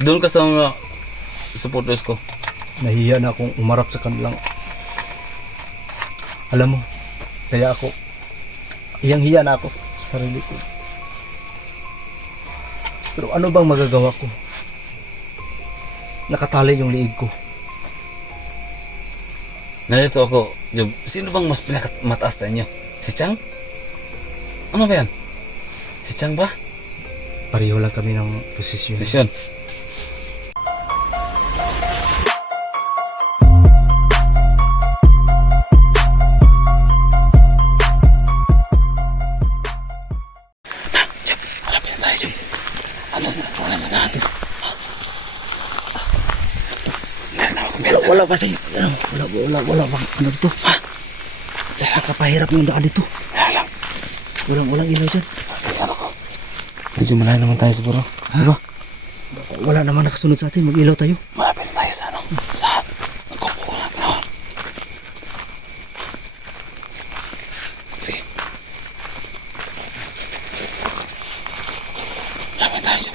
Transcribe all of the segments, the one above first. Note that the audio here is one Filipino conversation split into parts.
Doon ka sa mga supporters ko. Nahiya na akong umarap sa kanilang. Alam mo, kaya ako, hiyang-hiya na ako sa sarili ko. Pero ano bang magagawa ko? Nakatali yung liig ko. Narito ako, Job. Sino bang mas pinakamataas sa inyo? Si Chang? Ano ba yan? Si Chang ba? Pareho lang kami ng posisyon. Misyon. Job, malapit na tayo, Job. Ano sa natin? Wala pa tayo. Wala bang ano dito? Ha? Nakakapahirap yung daan dito. Walang ilaw dyan. Ano ko? Medyo malayo naman tayo siguro. Ano? Wala naman nakasunod sa atin. Mag-ilaw tayo. Malapit na tayo sa ano? Sa nagkupo na. No? Sige. Malapit tayo siya.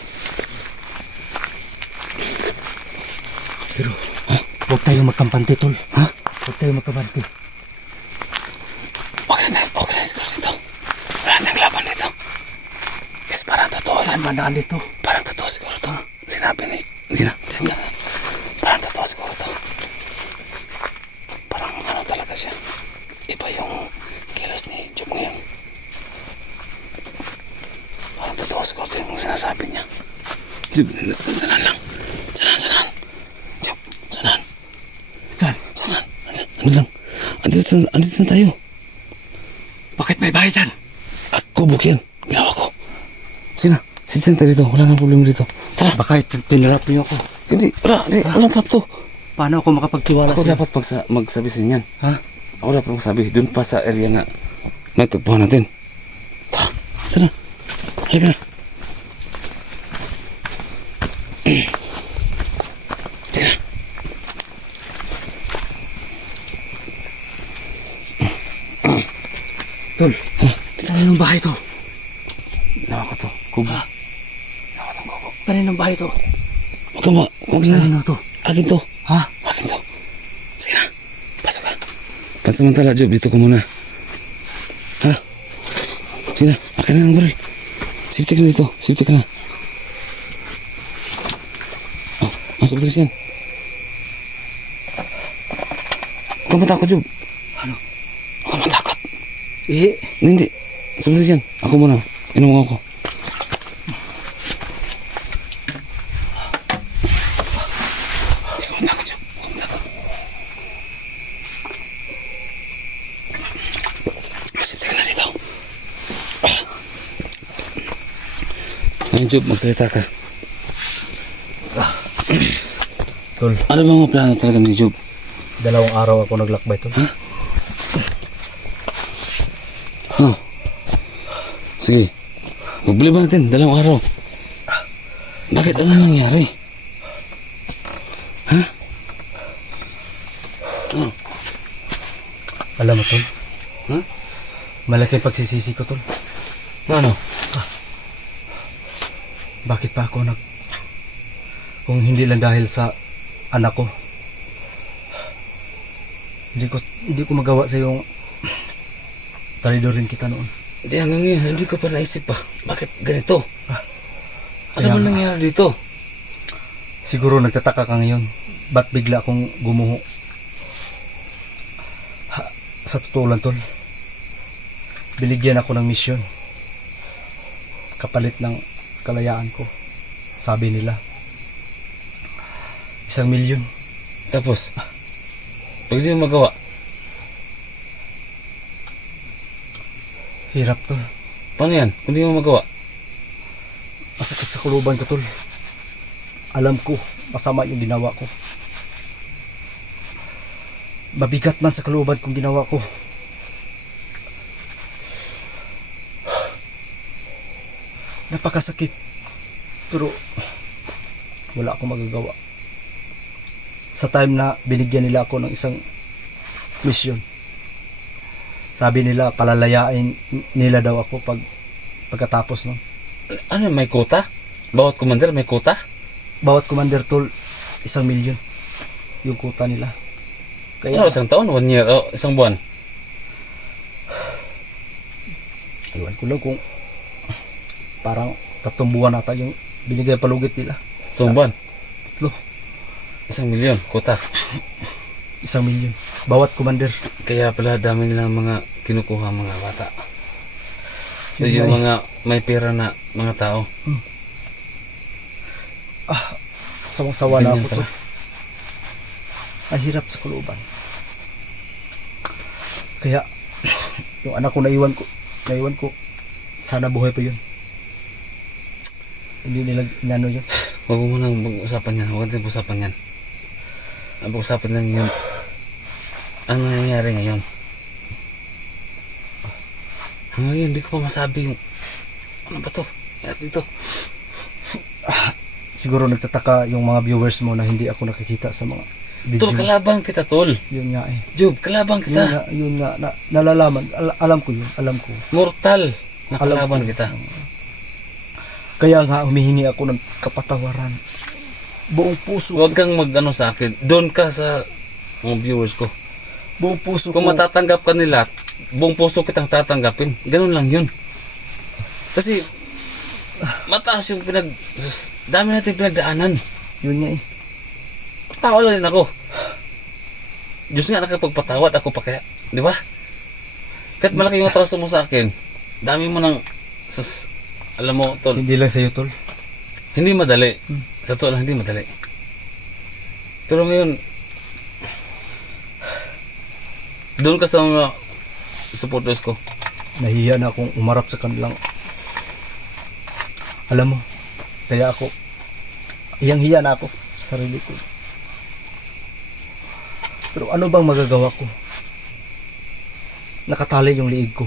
Pero, huwag tayo magkampante, tol. Ha? Huwag tayo magkampante. Okay na siguro dito. Wala nang laban dito. Yes, parang totoo. Saan ba daan dito? Parang totoo siguro to. Sinabi ni... Parang totoo siguro to. Parang ano talaga siya. Iba yung kilos ni Job ngayon. Parang totoo siguro to yung sinasabi niya. Job, sanan lang. Sanan. Job, sanan. Sanan. Ano lang. Andito na tayo. Bakit may bahay dyan? Kubok yan. Ginawa ko. Sina, siptin tayo dito. Wala nang problema dito. Tara. Baka tinarap niyo ako. Hindi, walang trap to. Paano ako makapagtiwala Ako sa'yo? dapat magsabi sa inyan. Ha? Ako dapat magsabi. Doon pa sa area na nagtagpuan natin. Tara, sana. Halika na. Halika na. Tol, saan yung bahay to? Nawa ko to. Kubo. Ha? Nawa ko ng kubo. Kaninong bahay to? Huwag na. Kanino to? Akin to. Ha? Akin to. Sige na. Pasok ka. Pansamantala, Job. Dito ka muna. Ha? Sige na. Akin na ng baril. Safety ka na dito. Safety ka na. Oh, masuk terus yan. Huwag kang matakot, Job. Ano? Huwag kang matakot. Hindi. Sebentar yan. Ako muna. Inom ako. Hindi ko matakot, Job. Huwag kang matakot. Safety ka na dito. Ngayon, Job, magsalita ka. Tol, Ano bang mga plano talaga ni Job? 2 araw ako naglakbay, tol. Sige. Problema natin. 2 araw. Bakit? Ano nangyari? Ha? Ano? Alam mo, tol, Ha? malaki pagsisisi ko, tol. Ano? Bakit pa ako kung hindi lang dahil sa anak ko, hindi ko magawa sa yung talidorin kita noon. Hindi, hanggang ngayon, hindi ko pa naisip pa. Bakit ganito? Ano Kaya ba nga. nangyari dito? Siguro nagtataka ka ngayon, ba't bigla akong gumuho? Sa totoo lang, tol, binigyan ako ng misyon kapalit ng kalayaan ko. Sabi nila 1,000,000. Tapos, pag di mo magawa, Hirap, tol. paano yan? Kung di mo magawa, Masakit sa kuluban ko, tol. Alam ko masama yung ginawa ko. Mabigat man sa kuluban kong ginawa ko. Napakasakit. Pero wala akong magagawa. Sa time na binigyan nila ako ng isang mission, sabi nila palalayain nila daw ako pagkatapos nun. ano, may quota? Bawat commander may quota? bawat commander tol, 1,000,000 yung kuta nila. Kaya Ano, isang taon? 1 year? O, isang buwan? iwan ko lang kung parang 3 buwan nata yung binigay palugit nila. Isang buwan? Tatlo. 1,000,000 kuta. 1,000,000 bawat commander. Kaya pala dami nilang mga kinukuha mga bata. So, Yun yung nga mga may pera na mga tao. Sawang-sawa na Ganyan ako tol. pala. Ang hirap sa kuluban. Kaya yung anak ko naiwan ko sana buhay pa yun. Hindi nila inano yun. Huwag mo nang mag-usapan yan. Huwag natin usapan yan. Ang pag-usapan lang yun. Ang nangyayari ngayon. Hanggang ngayon, hindi ko pa masabi yung ano ba to? Nangyari dito. Siguro nagtataka yung mga viewers mo na hindi ako nakikita sa mga video. Tol, kalaban kita, Tol. Yun nga eh. Job, kalaban kita. Yun nga nalalaman. Alam ko yun. Alam ko. Mortal na Alam kalaban ko. kita. Kaya nga humihingi ako ng kapatawaran. Buong puso. Huwag kang mag-ano sa akin. Doon ka sa mga viewers ko. Buong puso Kung ko. matatanggap ka nila, buong puso kitang tatanggapin. Ganun lang yun. Kasi, mataas yung dami natin pinagdaanan. Yun nga eh. Tao lang din ako. Diyos nga nakapagpatawad ako pa kaya. Di ba? Kahit malaki yung atraso mo sa akin, dami mo nang, alam mo, Tol, Hindi lang sa'yo tol. hindi madali. Sa totoo lang, hindi madali. Pero ngayon, doon ka sa mga supporters ko. Nahihiya na akong umarap sa kanilang. Alam mo. Kaya ako. Hiyang-hiya na ako sa sarili ko. Pero ano bang magagawa ko? Nakatali yung liig ko.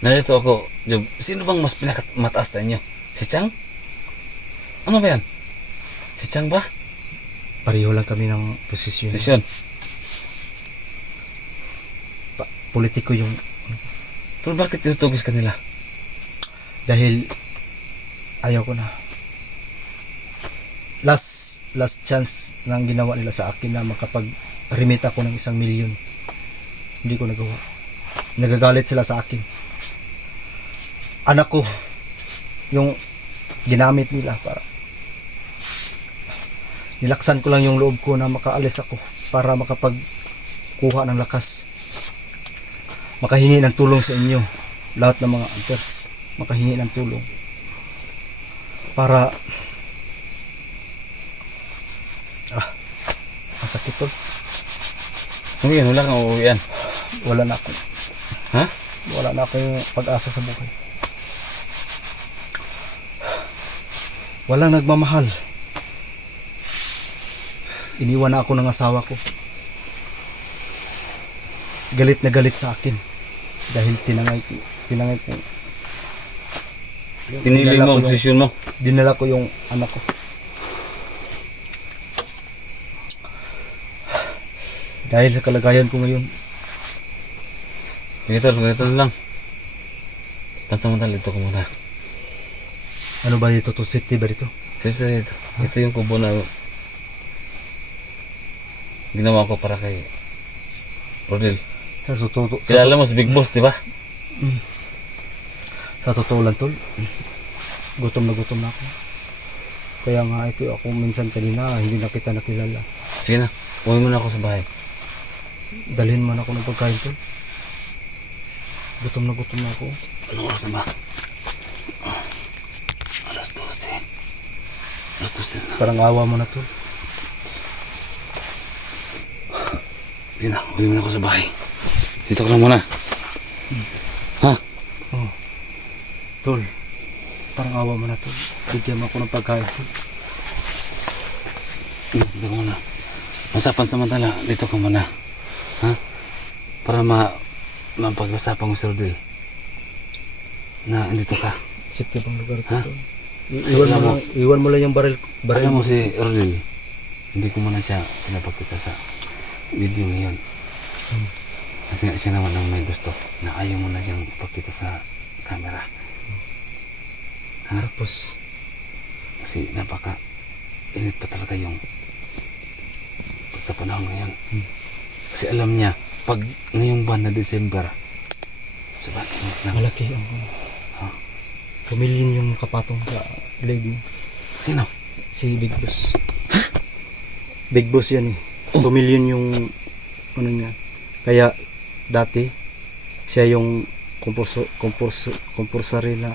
Nalito ako, Job, sino bang mas pinakamataas na inyo? Si Chang? Ano ba yan? Si Chang ba? Pareho lang kami ng posisyon. Desyon. Politiko yung. Pero bakit tinutugis ka nila? Dahil ayaw ko na. Last chance nang ginawa nila sa akin na makapag-remit ako ng 1,000,000. Hindi ko nagawa. Nagagalit sila sa akin. Anak ko yung ginamit nila para nilaksan ko lang yung loob ko na makaalis ako para makapagkuha ng lakas, makahingi ng tulong sa inyo lahat ng mga anchors, makahingi ng tulong para masakit tol. Ano yan? Wala kang uuwian. Wala na ako. Ha? Wala na akong pag-asa sa buhay. Walang nagmamahal. Iniwan na ako ng asawa ko. Galit na galit sa akin dahil tinangay ko Pinili mo ang posisyon mo. dinala ko yung anak ko. Dahil sa kalagayan ko ngayon, Ganito lang. Pansamantala ito ko muna. ano ba dito to? Safety ba dito? Ito. Ito yung kubo na ginawa ko para kay Rodel. Kilala mo si Big Boss, di ba? Sa totoo lang tol, gutom na ako. Kaya nga ito ako minsan kanina hindi na kita nakilala. Sige na, uwi mo na ako sa bahay. Dalhin man ako ng pagkain tol. Gutom na ako. Anong oras na ba? Alas 12. Alas 12 na. Parang awa mo na tol. Sige na, uwi mo na ako sa bahay. Dito ka lang muna. Ha? Tol, parang awa mo na tol. Bigyan mo ako ng pagkain tol. Dito ka muna. Basta pansamantala, dito ka muna. Ha? Para mapag-usapan ko si Rodel na andito ka. Safety bang lugar to Ha? tol? Iwan mo lang yung baril. Alam mo si Rodel, hindi ko muna siya pinapakita sa video ngayon. Kasi nga siya naman ang may gusto na ayaw mo na siyang pakita sa camera. Ha? Tapos, kasi napaka init pa talaga yung sa panahon ngayon. Kasi alam niya, pag ngayong buwan na December, sabat init na. Malaki ang pumilin yung kapatong sa leg mo. Sino? Si Big Boss. Big Boss yan eh. Pumilin yung ano niya. Kaya dati siya yung compulsory na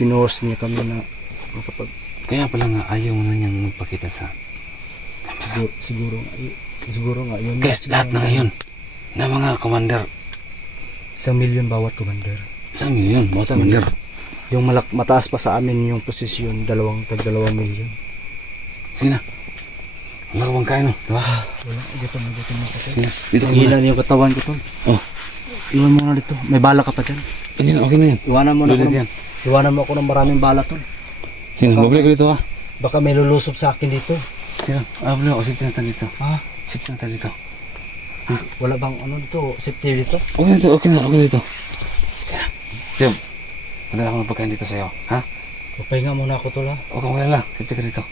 pinuhos niya kami na makapag Kaya pala nga ayaw na niyang magpakita sa siguro nga yun. guys, lahat na ngayon na mga commander. 1 million bawat commander. 1 million bawat commander. Yung mataas pa sa amin yung posisyon, 2 million. Sige na. Wala ka bang kain, no? Diba? Wala, gutom na ako. Sige na. Dito ka Hila muna. na yung katawan ko tol. Oh. Iwan mo na dito. May bala ka pa dyan. Okay na yan. Iwanan mo ako ng maraming bala tol. Sige na, babalik ko dito ha. Baka may lulusob sa akin dito. Sige na. Babalik ako. Sip na tayo dito. Ha? Sip na tayo dito. Wala bang ano dito? Safety dito? Okay na dito. Sige na. Jom. Madala ko ng pagkain dito sa'yo. Ha? Papahinga muna ako tol ha. Okay lang. Sip ka dito.